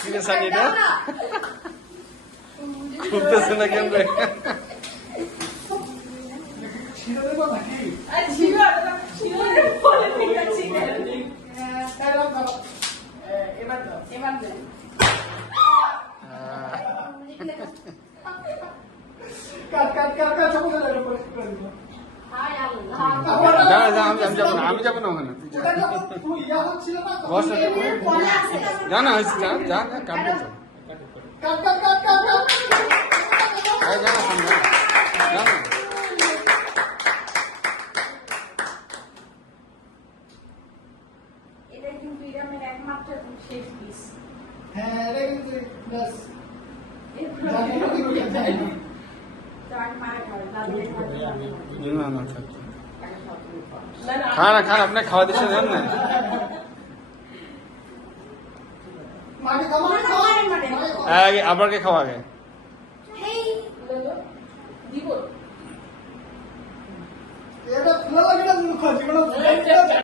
ঠিক আছে এটা খুলতেছে না কেন রে আমি যাবো না ওখানে জানা হয়েছে যা যা কাটবে জানা সামনে জানা এটা কিন্তু ইরামের একমাত্র শেষ পিস। হ্যাঁ এটা কিন্তু প্লাস না না খান খান আপনি খাওয়া দিচ্ছেন জান না আগে আবার কে খাওয়া আগে দিব